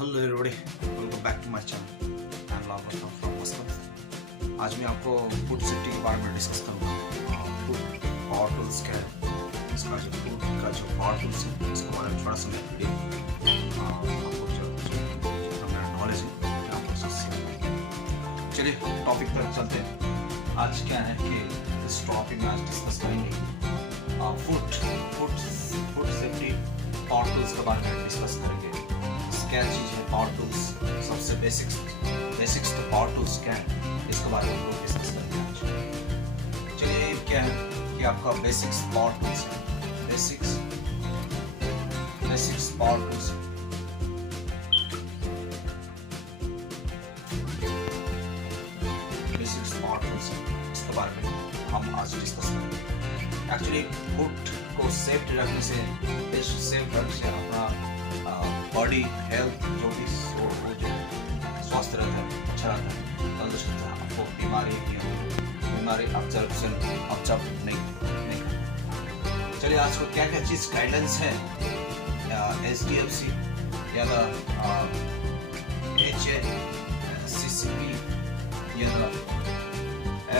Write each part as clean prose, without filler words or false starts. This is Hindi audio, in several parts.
Hello everybody, welcome back to my channel. I am Lal from Moscow. आज मैं आपको फूड सेफ्टी के बारे में डिस्कस करूँगा। फूड पावर टूल्स क्या है, इसका जो फूड का जो पावर टूल्स है इसके बारे में थोड़ा सा मैं वीडियो आपको जो मेरा नॉलेज है आपको उससे। चलिए टॉपिक पर चलते हैं। आज क्या है कि इस टॉपिक में आज डिस्कस करेंगे फूड सेफ्टी पावर टूल्स के बारे में डिस्कस करेंगे। क्या चीज़ है पावर टूल्स, सबसे बेसिक्स तो पावर टूल्स क्या है इसके बारे में हम लोग डिस्कस करेंगे आज। चलिए क्या है कि आपका बेसिक्स पावर टूल्स है। बेसिक्स पावर टूल्स इसके बारे में हम आज डिस्कस करेंगे। एक्चुअली फूड को सेफ रखने से अपना बॉडी हेल्थ जो भी वो जो स्वस्थ रहता है, अच्छा रहता है, तंदुरुस्त रहता है। आपको बीमारी ऑब्जर्व नहीं करता। चलिए आज को क्या क्या चीज़ गाइडेंस है SDFC या HACCP या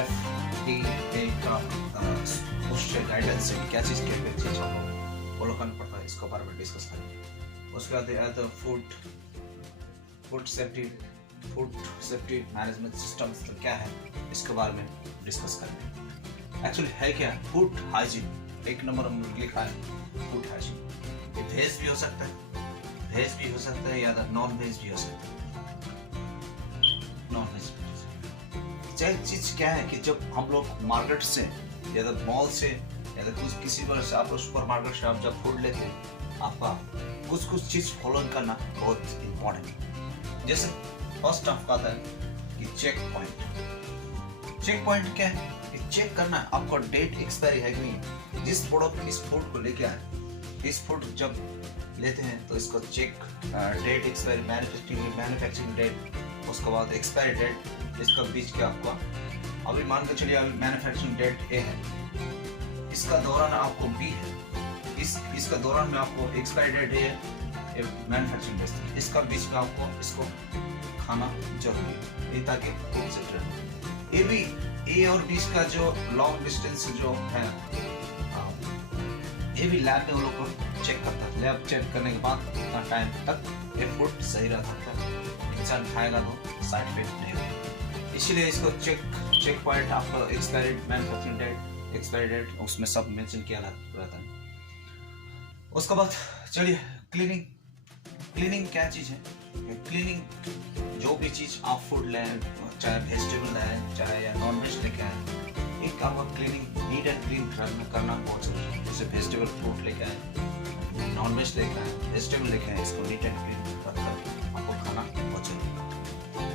FDA का उससे गाइडेंस है क्या चीज़ हमको फॉलो करना पड़ता है, इसके बारे में डिस्कस करेंगे। उसके बाद फूड सेफ्टी मैनेजमेंट सिस्टम क्या है इसके बारे में डिस्कस करेंगे। एक्चुअली है क्या फूड हाइजीन, एक नंबर में लिखा है फूड हाइजीन। ये वेज भी हो सकता है या नॉन वेज भी हो सकता है। नॉन वेज चीज क्या है कि जब हम लोग मार्केट से या मॉल से या किसी वजह से आप सुपर मार्केट से आप जब फूड लेते हैं, आपका कुछ चीज फॉलो करना बहुत इम्पोर्टेंट है। जैसे फर्स्ट आपका आता है कि चेक पॉइंट क्या है कि चेक करना है आपको डेट एक्सपायरी है कि नहीं। जिस प्रोडक्ट इस फूड को लेके आए, इस फूड जब लेते हैं तो इसको check date expiry, manufacturing date, उसके बाद एक्सपायरी डेट, इसका बीच के आपका अभी मान के चलिए अभी मैन्युफैक्चरिंग डेट ए है, इसका दौरान आपको बी है, इसका दौरान में आपको एक्सपायरी डेट है मैन्युफैक्चरिंग डेट, इसका बीच में आपको इसको खाना जरूरी है ये ताकि फूड सेफ्टी रहे। ये भी ए और बीच का जो लॉन्ग डिस्टेंस जो है ये भी लैब में वो लोग को चेक करता है। लैब चेक करने के बाद कितना टाइम तक ये फूड सही रह सकता है, इंसान खाएगा तो साइड इफेक्ट नहीं होगा। इसीलिए इसको चेक पॉइंट आपका expiry manufacturing date, expiry date उसमें सब मेंशन किया रहता है। उसके बाद चलिए क्लीनिंग क्या चीज है। क्लीनिंग जो भी चीज आप फूड लें, चाहे वेजिटेबल लें चाहे या नॉन वेज लेके आए, एक आपका क्लीनिंग नीट एंड क्लीन करना बहुत जरूरी है। जैसे वेजिटेबल फ्रूट लेके आए, नॉन वेज लेके आए, वेजिटेबल लेके आए, इसको नीट एंड क्लीन कर आपको खाना बहुत जरूरी है।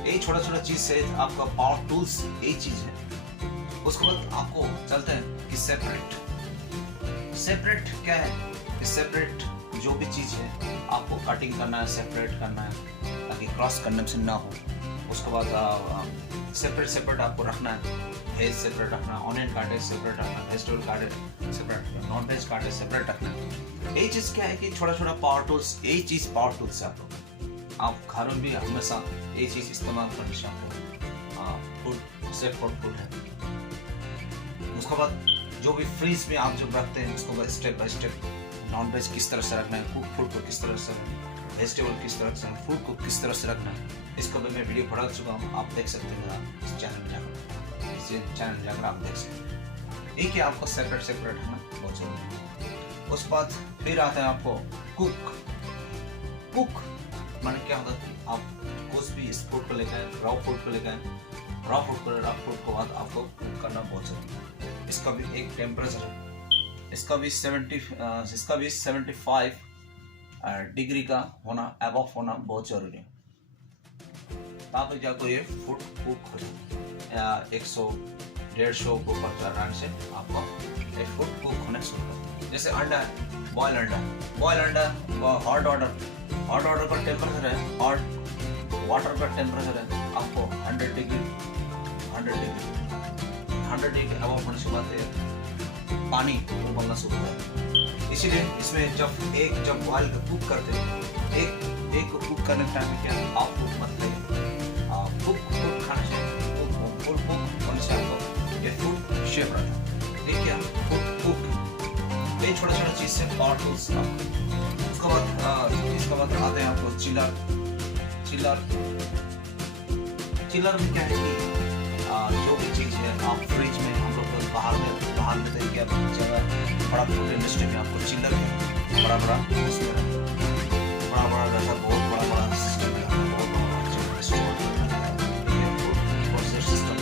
यही छोटा चीज से आपका पावर टूल्स यही चीज है। उसके बाद आपको चलते हैं कि सेपरेट क्या है। सेपरेट जो भी चीज है आपको कटिंग करना है, सेपरेट करना है ताकि क्रॉस करने से ना हो। उसके बाद सेपरेट आपको रखना है। वेज सेपरेट रखना, ऑनियन काटे सेपरेट रखना, वेजिटेबल काटे सेपरेट रखना, नॉन वेज काटे सेपरेट रखना। यही चीज क्या है कि छोटा पावर टूल्स, यही चीज पावर टूल्स है। आप घर में भी हमेशा यही चीज इस्तेमाल करने से आपको फूड सेफ फूड है। उसके बाद जो भी फ्रीज में आप जब रखते हैं उसको step by step non veg किस तरह से रखना है, कुक फूड को किस तरह से रखना है, वेजिटेबल किस तरह से, फूड को किस तरह से रखना है, इसको भी मैं वीडियो बना चुका हूँ। आप देख सकते हैं इस चैनल में जाकर आप देख सकते हैं। एक ही आपको सेपरेट रखना बहुत जरूरी है। उस बाद फिर आता है आपको कुक माने क्या होता है, आप कुछ भी इस फूड को लेकर आए, रॉ फूड को बाद आपको कुक करना बहुत जरूरी है। इसका भी एक टेम्परेचर है, इसका भी 75 डिग्री का होना, अबव होना बहुत जरूरी है। ताकि जाकर ये फूड कुक हो जाए। 100-150 को ऊपर से आपको ये फूड कुक होने शुरू करता है। जैसे अंडा है, बॉयल अंडा हॉट वाटर का टेम्परेचर है, हॉट वाटर का टेम्परेचर है आपको 100 डिग्री अबव होने के बाद पानी उबलना शुरू होता है। इसीलिए इसमें जब बॉयल कुक करते हैं, एक कुक करने के टाइम में क्या आप कुक मत खाइए, कुक फूड खाना चाहिए। फुल कुक होने से आपको ये फूड शेप रहता है। ये क्या कुक ये छोटा छोटा चीज से पावर टूल्स। उसके बाद आते हैं आपको चिलर में क्या है कि जो भी चीज है आप फ्रिज में, हम लोग तो बाहर में देखिए जगह बड़ा फूड इंडस्ट्री में आपको चिलर है बड़ा उसमें बड़ा रहता, बहुत बड़ा सिस्टम है, बहुत बड़ा स्टोर सिस्टम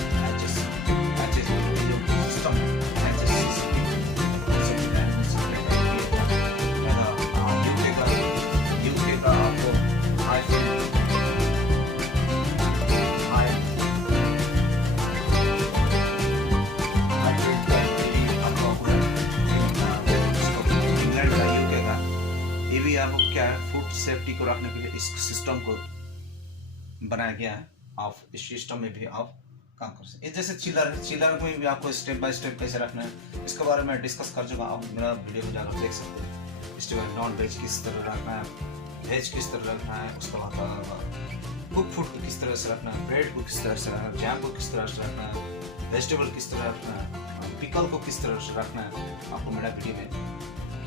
यूके का आपको आपको क्या है फूड सेफ्टी को रखने के लिए इस सिस्टम को बनाया गया है। आप इस सिस्टम में भी आप काम कर सकते हैं। जैसे चिलर में भी आपको स्टेप बाय स्टेप कैसे रखना है इसके बारे में डिस्कस कर चुका, आप मेरा वीडियो में जाकर देख सकते हैं। स्टेप नॉन वेज किस तरह रखना है, वेज किस तरह रखना है, उसके बाद कुक फूड को किस तरह से रखना है, ब्रेड को किस तरह से रखना है, जैम को किस तरह से रखना है, वेजिटेबल किस तरह रखना है, पिकल को किस तरह से रखना है, आपको मेरा वीडियो में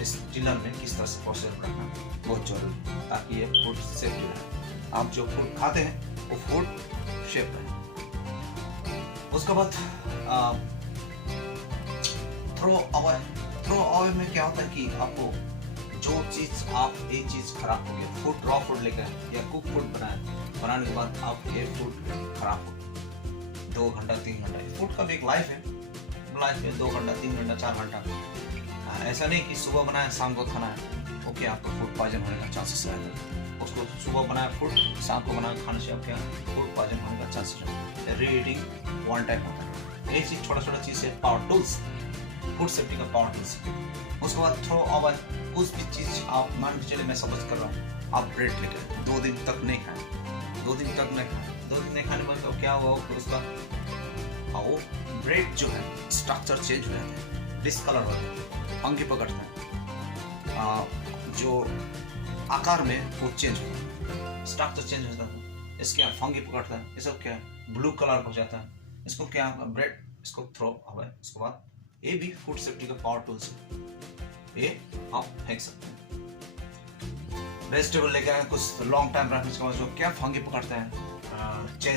इस चिलर में किस तरह से प्रोसेस रखना बहुत जरूरी, ताकि ये फूड सेफ्टी रहे। आप जो फूड खाते हैं वो फूड शेप रहे। उसके बाद थ्रो अवे में क्या होता है कि आपको जो चीज आप एक चीज खराब हो गया, फूड रॉ फूड लेकर या कुक फूड बनाने के बाद आप ये फूड खराब हो 2 घंटा 3 घंटा, फूड का भी एक लाइफ है 2 घंटा 3 घंटा 4 घंटा। ऐसा नहीं कि सुबह बनाया शाम को खाना है, ओके आपको फूड पॉइजन होने का चांसेस रहता है। उसको सुबह बनाया फूड शाम को बनाया खाने से आपके फूड पॉइजन होने का चांसेस रहता है। रीईटिंग वन टाइम होता है। ये चीज छोटा चीज है पावर टूल्स, फूड सेफ्टी का पावर टूल्स। उसके बाद थ्रो अवे, कुछ भी चीज आप मान के चले, मैं समझ कर रहा हूँ आप ब्रेड लेकर 2 दिन तक नहीं खाए, 2 दिन नहीं खाने पर तो क्या हुआ फिर उसका वो ब्रेड जो है स्ट्रक्चर चेंज हो जाता है, डिसकलर हो जाता है, फंगी पकड़ता है, जो आकार में वो चेंज होता है, स्ट्रक्चर चेंज हो जाता है, इसके फंगी पकड़ता है, ये सब क्या ब्लू कलर हो जाता है, इसको क्या ब्रेड इसको थ्रो अवे। उसके बाद ये भी फूड सेफ्टी का पावर टूल्स है, ये आप फेंक सकते हैं। वेजिटेबल लेकर कुछ लॉन्ग टाइम रखने से जो क्या फंगी पकड़ते हैं,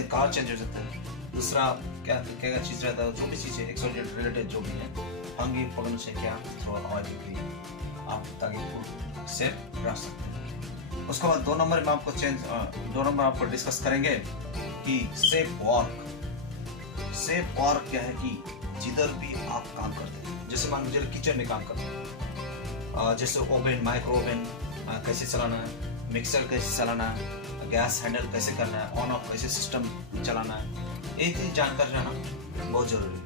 कलर चेंज हो जाता है। दूसरा क्या चीज रहता है, जो भी चीज है एक्सोजेट रिलेटेड जो भी है फंगी पकड़ने से क्या थ्रो अवे आप ताकि फूड सेफ रख सकते हैं। उसके बाद 2 नंबर में आपको 2 नंबर आपको डिस्कस करेंगे कि सेफ वर्क क्या है कि जिधर भी आप काम करते हैं, जैसे मान लीजिए किचन में काम करते हैं, जैसे ओवन माइक्रो ओवन कैसे चलाना है, मिक्सर कैसे चलाना है, गैस हैंडल कैसे करना है, ऑन ऑफ कैसे सिस्टम चलाना है, एक चीज जानकर रहना बहुत जरूरी है।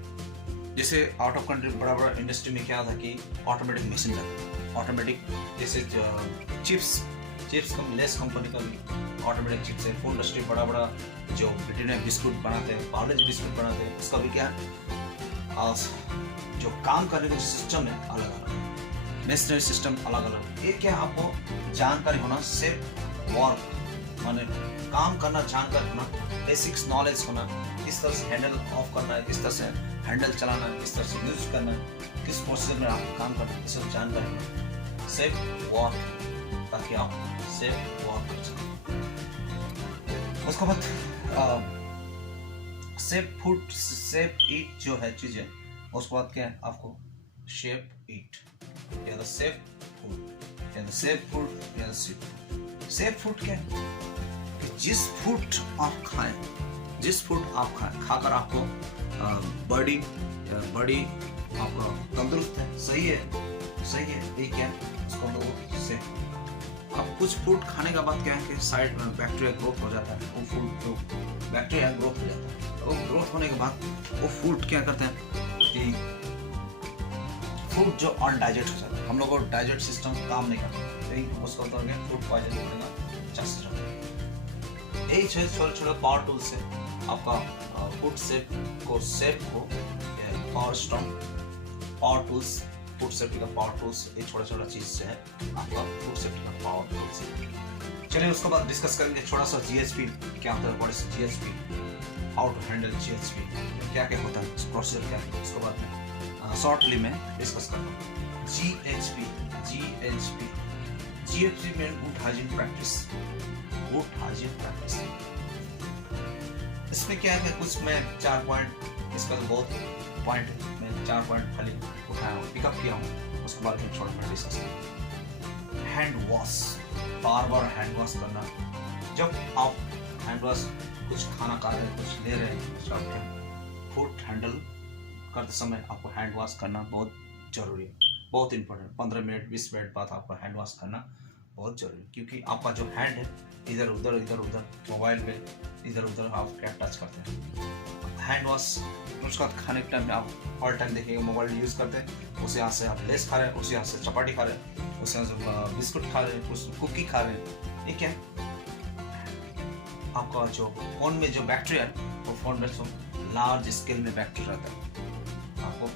जैसे आउट ऑफ कंट्री बड़ा इंडस्ट्री में क्या था कि ऑटोमेटिक मशीन रहता है, ऑटोमेटिक जैसे चिप्स लेस कंपनी का भी ऑटोमेटिक चिप्स है। फूड इंडस्ट्री बड़ा जो ब्रिटानिया बिस्कुट बनाते हैं, पार्ले जी बिस्कुट बनाते हैं, उसका भी क्या जो काम करने का सिस्टम है अलग अलग, मशीनरी सिस्टम अलग अलग। ये क्या आपको जानकारी होना, सेफ वर्क माने काम करना, जानकारी होना, बेसिक्स नॉलेज होना, किस तरह से हैंडल ऑफ करना है, किस तरह से हैंडल चलाना है, किस तरह से यूज करना है, किस प्रोसेस में आप काम करना है, सब जानकारी होना सेफ वर्क, ताकि आप सेफ वर्क कर सकें। उसके बाद सेफ फूड सेफ ईट जो है चीज है, उसके बाद क्या है आपको शेप ईट या सेफ फूड या सेफ फूड या सेफ फूड क्या है कि जिस फूड आप खाएं खाकर आपको बॉडी आपका तंदुरुस्त है, सही है ये क्या उसको लोग सेफ। अब कुछ फूड खाने के बाद क्या है कि साइड में बैक्टीरिया ग्रोथ हो जाता है, वो फूड जो बैक्टीरिया ग्रोथ हो जाता है, वो ग्रोथ होने के बाद वो फूड क्या करते हैं कि फूड जो अनडाइजेस्ट हो जाता है, हम लोग को डाइजेस्ट सिस्टम काम नहीं करता, उसको फूड पॉइजन होने का चांसेस रहता है। यही छोटे पावर टूल्स से आपका फूड सेफ को पावर टूल्स फूड सेफ्टी का पावर टूल्स, ये छोटा चीज से है आपका फूड सेफ्टी का पावर टूल्स। चलिए उसके बाद डिस्कस करेंगे थोड़ा सा GHP क्या होता है, what is GHP, how to handle GHP, क्या क्या होता है, प्रोसीजर क्या है, उसके बाद में शॉर्टली में डिस्कस करता हूँ। GHP में good hygiene practice, good hygiene practice. इसमें क्या है, कुछ मैं 4 पॉइंट, इसका तो बहुत पॉइंट है, मैं 4 पॉइंट खाली उठाया हूँ, पिकअप किया हूँ, उसके बाद में थोड़ा मैं डिस्कस करूँ। हैंड वॉश, बार बार हैंड वॉश करना। जब आप हैंड वॉश कुछ खाना खा रहे हैं, कुछ ले रहे हैं, फूड हैंडल करते समय आपको हैंड वॉश करना बहुत जरूरी है, बहुत इंपॉर्टेंट। 15 मिनट 20 मिनट बाद आपको हैंड वॉश करना बहुत जरूरी है, क्योंकि आपका जो हैंड है इधर उधर मोबाइल में इधर उधर आप क्या टच करते हैं। हैंड वॉश उसका खाने के टाइम में आप ऑल टाइम देखिएगा मोबाइल यूज़ करते हैं, उसी हाथ से आप लेस खा रहे हैं, उसी हाथ से चपाटी खा रहे हैं, उसी हाथ से बिस्कुट खा रहे हैं, कुछ कुकी खा रहे हैं। ये क्या है, आपका जो फोन में जो बैक्टीरिया है वो फोन में तो लार्ज स्केल में बैक्टीरिया रहता है। आपको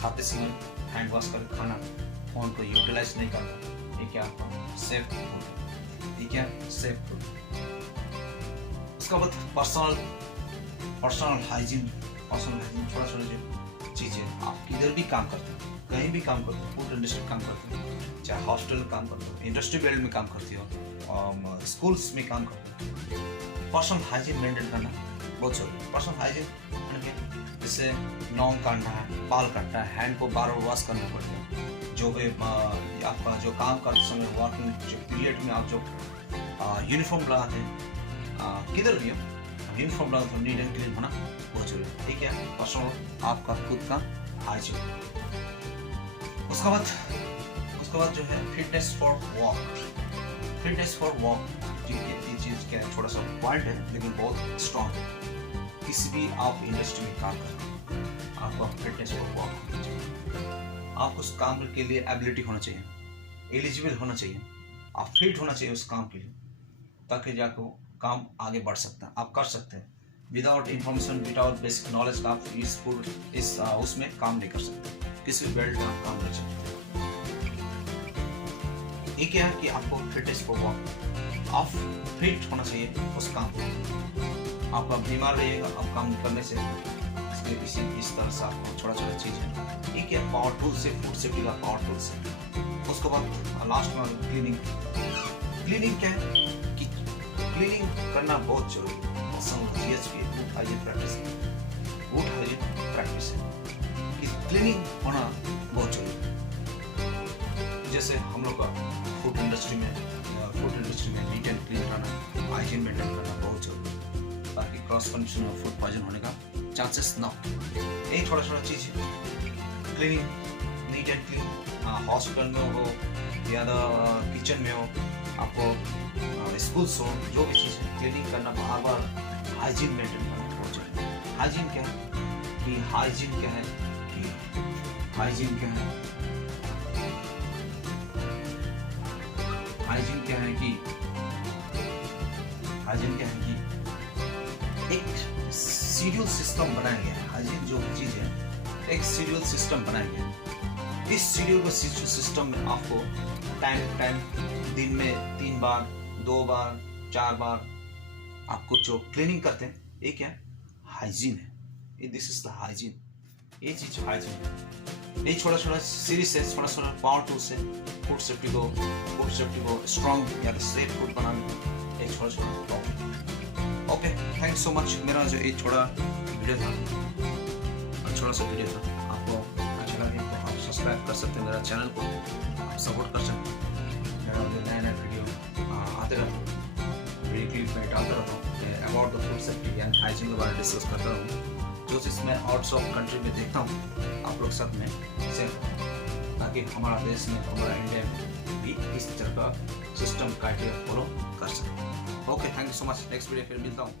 खाते समय हैंड वॉश करके खाना, फोन को यूटिलाइज नहीं करना। ये क्या आपका सेफ फूड, ये क्या सेफ फूड। उसके बाद पर्सनल हाइजीन छोटा जो चीज़ें, आप किधर भी काम करते हैं, कहीं भी काम करते हो, फूड इंडस्ट्री काम करते हो, चाहे हॉस्टल में काम करते हो, इंडस्ट्री फील्ड में काम करती हो, स्कूल्स में काम करते हो, पर्सनल हाइजीन मेंटेन करना बहुत जरूरी है। पर्सनल हाइजीन जैसे नौंग काटना है, बाल काटना है, हैंड को बार बार वॉश करना पड़ता है। जो भी आपका जो काम करते समय वर्किंग जो पीरियड में आप जो यूनिफॉर्म लगाते हैं, किधर भी हो यूनिफॉर्म लगाते हो, नीट एंड क्लीन होना बहुत जरूरी है। ठीक है, पर्सनल आपका खुद का हाइजीन। उसके बाद जो है फिटनेस फॉर वॉक, ये चीज़ क्या है, छोटा सा पॉइंट है लेकिन बहुत स्ट्रॉन्ग है। किसी भी आप इंडस्ट्री में काम कर रहे हैं, आपको फिटनेस फॉर वॉक होना चाहिए। आपको उस काम के लिए एबिलिटी होना चाहिए, एलिजिबल होना चाहिए, आप फिट होना चाहिए उस काम के लिए, ताकि जाकर काम आगे बढ़ सकता है, आप कर सकते हैं। Without information, without basic knowledge का आप उसमें काम नहीं कर सकते, किसी भी बेल्ट में आप काम कर सकते। ये क्या है कि आपको फिटनेस फॉर वॉक, आप फिट होना चाहिए उस काम में। आपका बीमार रहिएगा आप काम करने से, इस तरह से आपको छोटा चीज़ है। ये क्या पावर टूल से, फूड सेफ्टी का पावर टूल से। उसके बाद लास्ट में क्लीनिंग क्या है कि क्लीनिंग करना बहुत जरूरी है। GHP गुड हाइजीन प्रैक्टिस है कि क्लीनिंग होना बहुत जरूरी है। जैसे हम लोग का फूड इंडस्ट्री में नीट एंड क्लीन रहना, हाइजीन मेंटेन करना बहुत जरूरी है, ताकि क्रॉस कंडीशन में फूड पॉइजन होने का चांसेस ना हो। यही छोटा चीज़ है, cleaning, neat and clean, hospital में हो या किचन में हो, आपको स्कूल्स हो, जो भी चीज़ है क्लीनिंग करना, बार बार हाइजीन मेंटेन करना बहुत जरूरी है। हाइजीन क्या है कि हाइजीन क्या है कि एक सीरियल सिस्टम बनाया गया है। हाइजीन जो चीज़ है एक सीरियल सिस्टम बनाया गया है। इस सीरियल सिस्टम में आपको टाइम दिन में 3 बार 2 बार 4 बार आपको जो क्लीनिंग करते हैं, ये क्या हाइजीन है। दिस इज द हाइजीन, ये चीज हाइजीन है। ये छोटा सीरीज है, छोटा पावर टूल से फूड सेफ्टी को स्ट्रॉन्ग या सेफ फूड बनाने एक छोटा topic. Okay, thank so much. मेरा जो एक छोटा वीडियो था, आपको अच्छा लगे तो आप सब्सक्राइब कर सकते हैं मेरा चैनल को, आप सपोर्ट कर सकते हैं। मेरा नया वीडियो आते रहता, वीकली मैं डालता रहता हूँ about the food safety and hygiene के बारे में डिस्कस करता हूँ। जो चीज़ मैं आउट्स ऑफ कंट्री में देखता हूँ आप लोग साथ में शेयर करूँ, ताकि हमारा देश में, हमारा इंडिया में भी इस तरह का सिस्टम क्राइटेरिया फॉलो कर सकें। Okay, thank you so much. Next video फिर मिलता हूँ।